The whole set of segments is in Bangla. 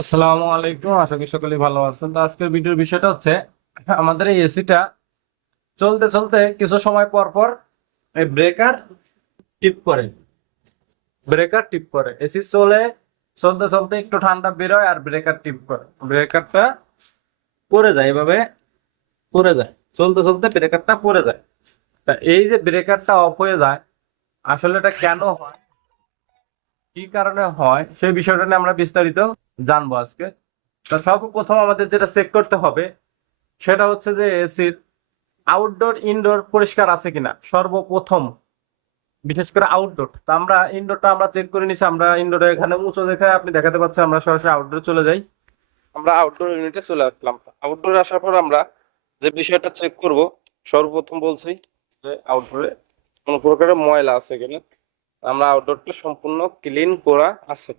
আসসালামু আলাইকুম, আশা করি সকলেই ভালো আছেন। তো আজকের ভিডিওর বিষয়টা হচ্ছে আমাদের এই এসিটা চলতে চলতে কিছু সময় পর পর এই টিপ করে ব্রেকার টিপ করে এসি চলতে চলতে একটু ঠান্ডা বেরোয় আর ব্রেকার টিপ করে, ব্রেকারটা পড়ে যায়, এভাবে পড়ে যায়, চলতে চলতে ব্রেকারটা পড়ে যায়। তা এই যে ব্রেকারটা অফ হয়ে যায়, আসলে এটা কেন হয়, কি কারণে হয়, সেই বিষয়টা নিয়ে আমরা বিস্তারিত জানবো আজকে। তা সর্বপ্রথম আমাদের যেটা চেক করতে হবে সেটা হচ্ছে যে এসির আউটডোর ইনডোর পরিষ্কার আছে কিনা সর্বপ্রথম, বিশেষ করে আউটডোর। তো আমরা ইনডোরটা আমরা চেক করে নিছি। আমরা ইনডোরে এখানে উঁচু দেখে আপনি দেখাতে পাচ্ছেন, আমরা সরাসরি আউটডোরে চলে যাই। আমরা আউটডোর ইউনিটে চলে আসলাম। আউটডোরে আসার পর আমরা যে বিষয়টা চেক করব, সর্বপ্রথম বলছি যে আউটডোরে কোনো প্রকারের ময়লা আছে কিনা। আমরা আউটডোরটা সম্পূর্ণ ক্লিন করা আছে,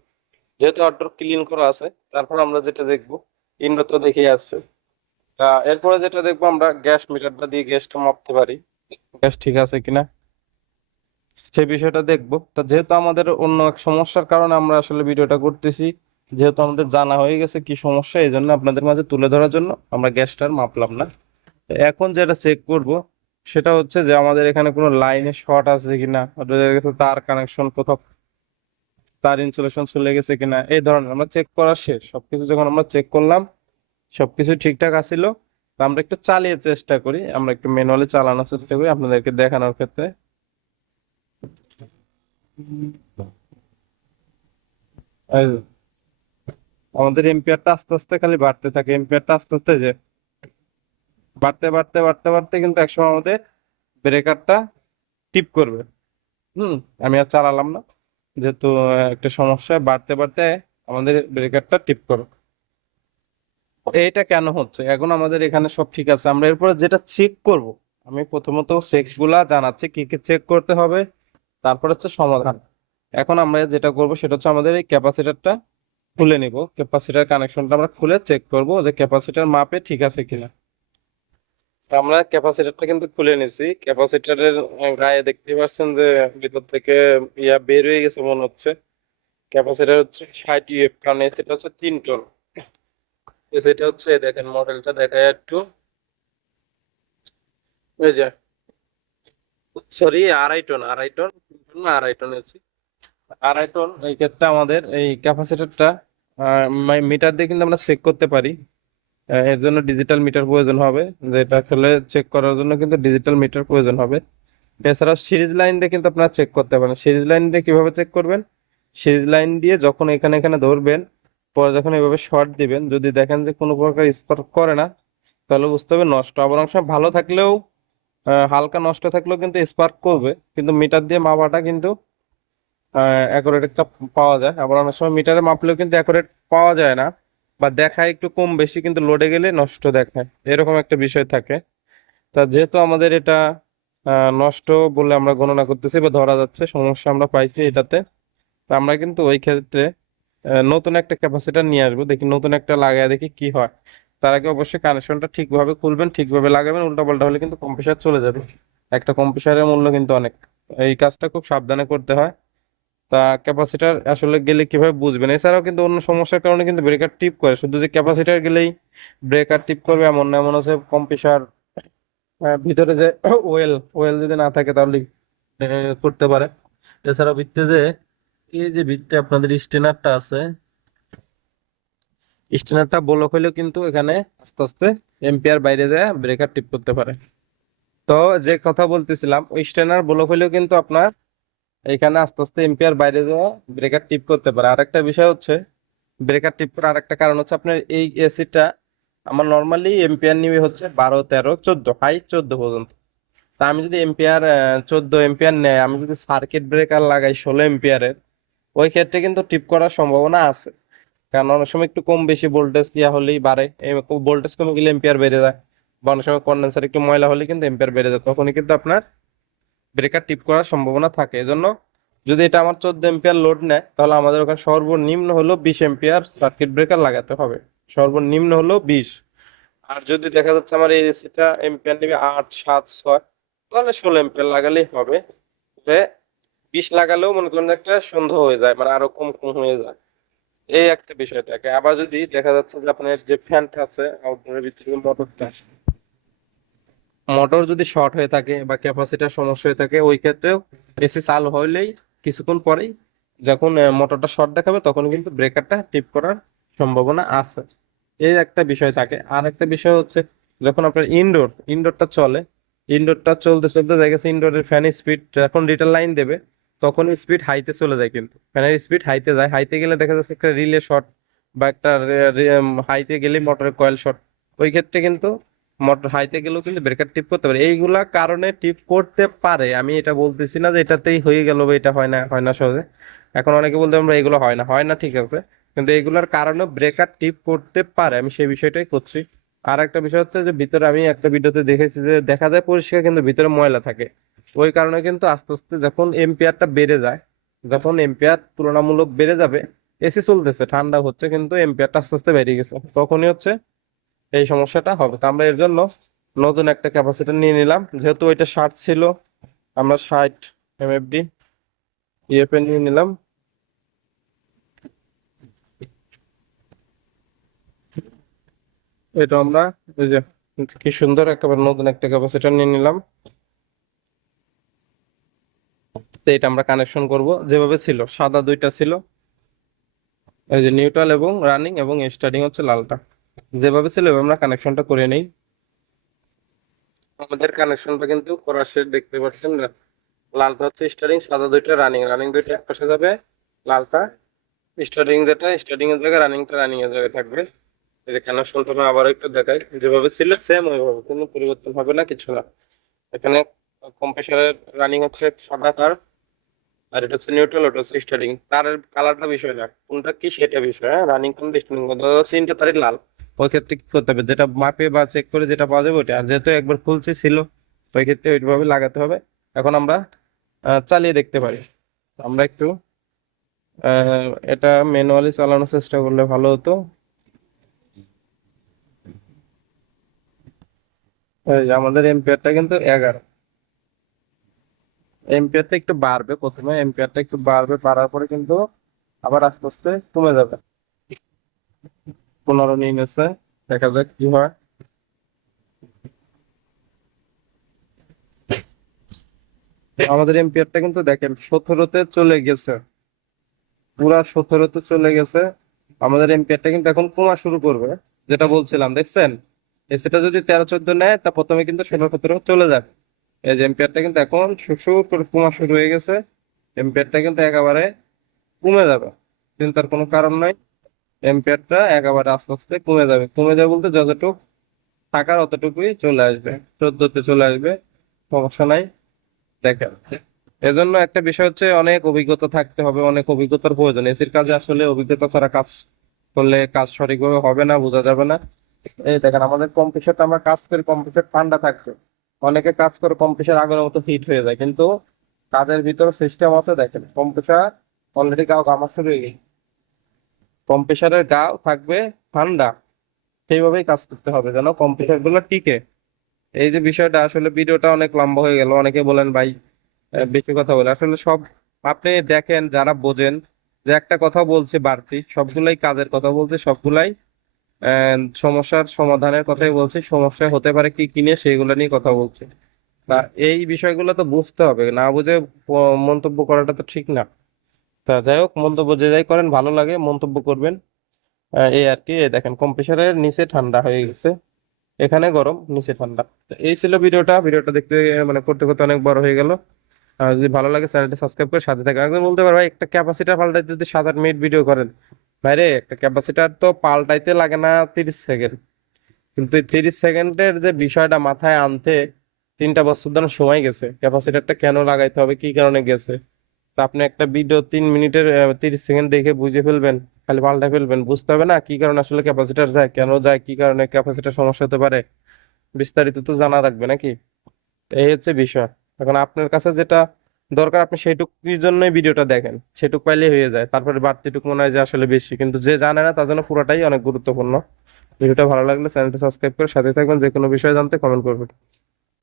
যেহেতু আউটডোর ক্লিন করা আছে, তারপর আমরা যেটা দেখবো, ইনডোর তো দেখেই আসছে। এরপরে যেটা দেখবো, আমরা গ্যাস মিটারটা দিয়ে গ্যাসটা মাপতে পারি, গ্যাস ঠিক আছে কিনা সেই বিষয়টা দেখবো। তো যেহেতু আমাদের অন্য এক সমস্যার কারণে আমরা আসলে ভিডিওটা করতেছি, যেহেতু আমাদের জানা হয়ে গেছে কি সমস্যা, এই জন্য আপনাদের মাঝে তুলে ধরার জন্য আমরা গ্যাসটার মাপলাম না। তো এখন যেটা চেক করব সেটা হচ্ছে যে আমাদের এখানে কোনো লাইনে শর্ট আছে কিনা, অথবা দেখা গেছে তার কানেকশন কোথাও, তার ইনসুলেশন চলে গেছে কিনা, এই ধরনের আমরা চেক করা শেষ। সবকিছু যখন আমরা চেক করলাম, সবকিছু ঠিকঠাক আছিল, তো আমরা একটু চালিয়ে চেষ্টা করি, আমরা একটু ম্যানুয়ালি চালানোর চেষ্টা করি আপনাদেরকে দেখানোর ক্ষেত্রে। এই যে, আমাদের এম্পিয়ারটা আস্তে আস্তে খালি বাড়তে থাকে, এম্পিয়ারটা আস্তে আস্তে যে বাড়তে বাড়তে বাড়তে বাড়তে কিন্তু একসময় আমাদের ব্রেকারটা টিপ করবে। হুম, আমি আর চালালাম না, যেহেতু একটা সমস্যা বাড়তে বাড়তে আমাদের ব্রেকারটা টিপ করবে। এইটা কেন হচ্ছে, এখন আমাদের এখানে সব ঠিক আছে, আমরা এরপরে যেটা চেক করব, আমি প্রথমত চেক গুলা জানাচ্ছি কি কি চেক করতে হবে, তারপর হচ্ছে সমাধান। এখন আমরা যেটা করব সেটা হচ্ছে আমাদের এই ক্যাপাসিটরটা খুলে নিব, ক্যাপাসিটর কানেকশনটা আমরা খুলে চেক করব যে ক্যাপাসিটর মাপে ঠিক আছে কিনা। তো আমরা ক্যাপাসিটরটা কিন্তু খুলে নিছি, ক্যাপাসিটরের গায়ে দেখতে পাচ্ছেন যে ভিতর থেকে বের হয়ে গেছে মনে হচ্ছে। ক্যাপাসিটর হচ্ছে 60 UF, কারণ সেটা হচ্ছে 3 টন। সেটা হচ্ছে দেখেন, মডেলটা দেখায় একটু, এই যে, সরি, 2.5 টন, 2.5 টন, 3 টন না, 2.5 টন এসি, 2.5 টন। এই ক্ষেত্রে আমাদের এই ক্যাপাসিটরটা মিটার দিয়ে কিন্তু আমরা চেক করতে পারি। এর জন্য ডিজিটাল মিটার প্রয়োজন হবে, যেটা আসলে চেক করার জন্য কিন্তু ডিজিটাল মিটার প্রয়োজন হবে। এছাড়াও সিরিজ লাইন দিয়ে কিন্তু আপনারা চেক করতে পারেন। সিরিজ লাইন দিয়ে কিভাবে চেক করবেন, সিরিজ লাইন দিয়ে যখন এখানে এখানে ধরবেন, পরে যখন এভাবে শর্ট দিবেন, যদি দেখেন যে কোনো প্রকার স্পার্ক করে না, তাহলে বুঝতে হবে নষ্ট। আবার অনেক সময় ভালো থাকলেও, হালকা নষ্ট থাকলেও কিন্তু স্পার্ক করবে, কিন্তু মিটার দিয়ে মাপাটা কিন্তু অ্যাকুরেট একটা পাওয়া যায়। আবার অনেক সময় মিটারে মাপলেও কিন্তু অ্যাকুরেট পাওয়া যায় না, বা দেখায় একটু কম বেশি, কিন্তু লোডে গেলে নষ্ট দেখায়, এরকম একটা বিষয় থাকে। তা যেহেতু আমাদের এটা নষ্ট বলে আমরা গণনা করতেছি বা ধরা যাচ্ছে, সমস্যা আমরা পাইছি এটাতে, তা আমরা কিন্তু ওই ক্ষেত্রে নতুন একটা ক্যাপাসিটর নিয়ে আসবো, দেখি নতুন একটা লাগায় দেখি কি হয়। তার আগে অবশ্যই কানেকশনটা ঠিকভাবে খুলবেন, ঠিকভাবে লাগাবেন, উল্টাপাল্টা হলে কিন্তু কম্প্রেসার চলে যাবে। একটা কম্প্রেসারের মূল্য কিন্তু অনেক, এই কাজটা খুব সাবধানে করতে হয়। তা ক্যাপাসিটার আসলে গেলে কিভাবে বুঝবেন, এছাড়াও কিন্তু অন্য সমস্যার কারণে কিন্তু ব্রেকার টিপ করে, শুধু যে ক্যাপাসিটার গেলেই ব্রেকার টিপ করবে এমন না। এমন আছে কম্প্রেসার ভিতরে যে ওয়েল ওয়েল যদি না থাকে তাহলে করতে পারে। এছাড়াও ভিতরে যে এই যে ভিতরে আপনাদের স্টেনারটা আছে, স্টেনারটা ব্লক হইলেও কিন্তু এখানে আস্তে আস্তে এম্পিয়ার বাইরে যায় ব্রেকার টিপ করতে পারে। তো যে কথা বলতেছিলাম, ওই স্টেনার ব্লক হইলেও কিন্তু আপনার এখানে আস্তে আস্তে এম্পিয়ার বাইরে যাওয়া ব্রেকার টিপ করতে পারে। আরেকটা বিষয় হচ্ছে, ব্রেকার টিপ করার আরেকটা কারণ হচ্ছে আপনার এই এসিটা আমার নর্মালি এম্পিয়ার নিবে হচ্ছে 12, 13, 14, হাই 14 পর্যন্ত। তা আমি যদি এম্পিয়ার 14 এম্পিয়ার নেয়, আমি যদি সার্কিট ব্রেকার লাগাই 16 এম্পিয়ারের, ওই ক্ষেত্রে কিন্তু টিপ করার সম্ভাবনা আছে। কারণ অনেক সময় একটু কম বেশি ভোল্টেজ ইয়া হলেই বাড়ে, ভোল্টেজ কমে গেলে এম্পিয়ার বেড়ে যায়, বা অনেক সময় কন্ডেন্সার একটু ময়লা হলে কিন্তু এম্পিয়ার বেড়ে যায়, তখনই কিন্তু আপনার ব্রেকার টিপ করার সম্ভাবনা থাকে। এজন্য যদি এটা আমার 14 এম্পিয়ার লোড নেয়, তাহলে আমাদের ওখানে সর্বনিম্ন হলো 20 এম্পিয়ার সার্কিট ব্রেকার লাগাতে হবে, সর্বনিম্ন হলো 20। আর যদি দেখা যাচ্ছে আমার এই এসিটা এম্পিয়ার নেবে 8, 7, 6, তাহলে 16 এম্পিয়ার লাগালেই হবে। যে 20 লাগালেও মনে করেন যে একটা সন্দেহ হয়ে যায়, মানে আরো কম কম হয়ে যায়। এই একটা বিষয় থাকে। আবার যদি দেখা যাচ্ছে যে আপনার যে ফ্যানটা আছে আউটডোরের ভিতরে, মোটরটা, মোটর যদি শর্ট হয়ে থাকে বা ক্যাপাসিটার সমস্যা হয়ে থাকে, ওই ক্ষেত্রেও এসি চালু হইলেই কিছুক্ষণ পরেই যখন মোটরটা শর্ট দেখাবে তখন কিন্তু ব্রেকারটা টিপ করার সম্ভাবনা আছে। এই একটা বিষয় থাকে। আর একটা বিষয় হচ্ছে যখন আপনার ইনডোরটা চলে, ইনডোরটা চলতে চলতে দেখা গেছে ইনডোরের ফ্যান স্পিড যখন রিটার্ন লাইন দেবে তখন স্পিড হাইতে চলে যায়, কিন্তু ফ্যানের স্পিড হাইতে যায়, হাইতে গেলে দেখা যাচ্ছে একটা রিলে শর্ট বা একটা হাইতে গেলে মোটরের কয়েল শর্ট। ওই ক্ষেত্রে কিন্তু মোটর হাইতে গেলেও কিন্তু ব্রেকার টিপ করতে পারে। এইগুলা কারণে টিপ করতে পারে, আমি এটা বলতেছি না যে এটাতেই হয়ে গেল বা এটা হয় না, হয় না সহজে। এখন অনেকে বলতে আমরা এগুলো হয় না, হয় না, ঠিক আছে, কিন্তু এগুলোর কারণে ব্রেকার টিপ করতে পারে, আমি সেই বিষয়টাই করছি। আর একটা বিষয় হচ্ছে যে ভিতরে আমি একটা ভিডিওতে দেখেছি যে দেখা যায় পরিষ্কার কিন্তু ভিতরে ময়লা থাকে। ওই কারণে কিন্তু আস্তে আস্তে যখন এম্পিয়ারটা বেড়ে যায়, যখন এম্পিয়ার তুলনামূলক বেড়ে যাবে, এসি চলতেছে ঠান্ডা হচ্ছে কিন্তু এম্পিয়ারটা আস্তে আস্তে বেড়ে গেছে, তখনই হচ্ছে এই সমস্যাটা হবে। তো আমরা এর জন্য নতুন একটা ক্যাপাসিটর নিয়ে নিলাম, যেহেতু ওইটা 60 ছিল, আমরা 60 এমএফডি ইএফএল নিয়ে নিলাম। এটা আমরা এই যে কি সুন্দর একেবারে নতুন একটা ক্যাপাসিটর নিয়ে নিলাম। তো এটা আমরা কানেকশন করব যেভাবে ছিল, সাদা দুইটা ছিল, এই যে নিউট্রাল এবং রানিং এবং স্টার্টিং হচ্ছে লালটা, যেভাবে ছিল এভাবে আমরা কানেকশনটা করে নেই। আমাদের কানেকশনটা কিন্তু করা শেষ, দেখতে পাচ্ছেন না? লালটা হচ্ছে স্টার্টিং, সাদা দুইটা রানিং, রানিং দুইটা এক পাশে যাবে, লালটা স্টার্টিং, যেটা স্টার্টিং এর জায়গায় রানিংটা রানিং এর জায়গায় থাকবে। এই যে কানেকশনটা আমি আবার একটু দেখাই, যেভাবে ছিল সেম ওইভাবে, কোনো পরিবর্তন হবে না, কিছু না। এখানে কম্প্রেসারের রানিং হচ্ছে সাদা তার, আর এটা হচ্ছে নিউট্রাল, ওটা হচ্ছে স্টার্টিং। তারের কালারটা বিষয় না, কোনটা কি সেটা বিষয়। হ্যাঁ, রানিং কোন স্টার্টিং তিনটা তারই লাল, ওই ক্ষেত্রে কি করতে হবে, যেটা মাপে বা চেক করে যেটা পাওয়া যাবে ওইটা। আর যেহেতু একবার খুলছে ছিল, ওই ক্ষেত্রে ওইভাবে লাগাতে হবে। এখন আমরা চালিয়ে দেখতে পারি। আমরা একটু এটা ম্যানুয়ালি চালানোর চেষ্টা করলে ভালো হতো। এই যে আমাদের এম্পিয়ারটা কিন্তু 11, এম্পিয়ারটা একটু বাড়বে, প্রথমে এম্পিয়ারটা একটু বাড়বে, বাড়ার পরে কিন্তু আবার আস্তে আস্তে কমে যাবে। 15 নিয়ে নিয়েছে, দেখা যাক কি হয়। আমাদের এম্পিয়ারটা কিন্তু দেখেন 17-তে চলে গেছে, পুরা 17-তে চলে গেছে। আমাদের এম্পিয়ারটা কিন্তু এখন কমা শুরু করবে, যেটা বলছিলাম দেখছেন। এসিটা যদি 13-14 নেয় তা প্রথমে কিন্তু 16-17 চলে যাবে। এই যে এম্পিয়ারটা কিন্তু এখন সুর করে কমা শুরু হয়ে গেছে, এম্পিয়ারটা কিন্তু একেবারে কমে যাবে, চিন্তার কোনো কারণ নাই। এম্পিয়ারটা একেবারে আস্তে আস্তে কমে যাবে, কমে যাবে বলতে যতটুকু থাকার অতটুকুই চলে আসবে, 14-তে চলে আসবে, সমস্যা নাই। দেখেন, এজন্য একটা বিষয় হচ্ছে অনেক অভিজ্ঞতা থাকতে হবে, অনেক অভিজ্ঞতার প্রয়োজন। এসির কাজে আসলে অভিজ্ঞতা ছাড়া কাজ করলে কাজ সঠিকভাবে হবে না, বোঝা যাবে না। এই দেখেন আমাদের কম্প্রেসারটা, আমরা কাজ করি কম্প্রেসার ঠান্ডা থাকছে, অনেকে কাজ করে কম্প্রেসার আগের মতো হিট হয়ে যায়, কিন্তু কাজের ভিতরে সিস্টেম আছে। দেখেন কম্প্রেসার অলরেডি গাও ঘামা শুরু হয়ে গেছে, কম্প্রেসারের গাও থাকবে ঠান্ডা, সেইভাবেই কাজ করতে হবে যেন কম্প্রেসার গুলো টিকে। এই যে বিষয়টা, আসলে ভিডিওটা অনেক লম্বা হয়ে গেল, অনেকে বলেন ভাই বেশি কথা বলে, আসলে সব আপনি দেখেন যারা বোঝেন যে একটা কথা বলছে বাড়তি, সবগুলাই কাজের কথা বলছে, সবগুলাই সমস্যার সমাধানের কথাই বলছি, সমস্যা হতে পারে কি কি নিয়ে সেইগুলো নিয়ে কথা বলছে। তা এই বিষয়গুলো তো বুঝতে হবে, না বুঝে মন্তব্য করাটা তো ঠিক না। তা যাই হোক, মন্তব্য যে যাই করেন, ভালো লাগে মন্তব্য করবেন। এই আর কি। এই দেখেন কম্প্রেসারের নিচে ঠান্ডা হয়ে গেছে, এখানে গরম, নিচে ঠান্ডা। তো এই ছিল ভিডিওটা, ভিডিওটা দেখতে মানে করতে করতে অনেক বড় হয়ে গেল। যদি ভালো লাগে চ্যানেলটি সাবস্ক্রাইব করে সাথে থাকা। একজন বলতে পারো ভাই একটা ক্যাপাসিটার পাল্টাইতে যদি 7-8 মিনিট ভিডিও করেন, ভাইরে একটা ক্যাপাসিটার তো পাল্টাইতে লাগে না 30 সেকেন্ড, কিন্তু এই 30 সেকেন্ডের যে বিষয়টা মাথায় আনতে 3টা বছর ধরে সময় গেছে, ক্যাপাসিটারটা কেন লাগাইতে হবে, কি কারণে গেছে। তা আপনি একটা ভিডিও 3 মিনিটের 30 সেকেন্ড দেখে বুঝে ফেলবেন, খালি পাল্টা ফেলবেন, বুঝতে হবে না কি কারণে আসলে ক্যাপাসিটার যায়, কেন যায়, কি কারণে ক্যাপাসিটার সমস্যা হতে পারে, বিস্তারিত তো জানা রাখবে নাকি। এই হচ্ছে বিষয়। এখন আপনার কাছে যেটা দরকার আপনি সেইটুকুর জন্যই ভিডিওটা দেখেন, সেটুক পাইলেই হয়ে যায়, তারপরে বাড়তিটুকু মনে হয় যে আসলে বেশি, কিন্তু যে জানে না তার জন্য পুরোটাই অনেক গুরুত্বপূর্ণ। ভিডিওটা ভালো লাগলে চ্যানেলটা সাবস্ক্রাইব করে সাথে থাকবেন, যে কোনো বিষয় জানতে কমেন্ট করবেন।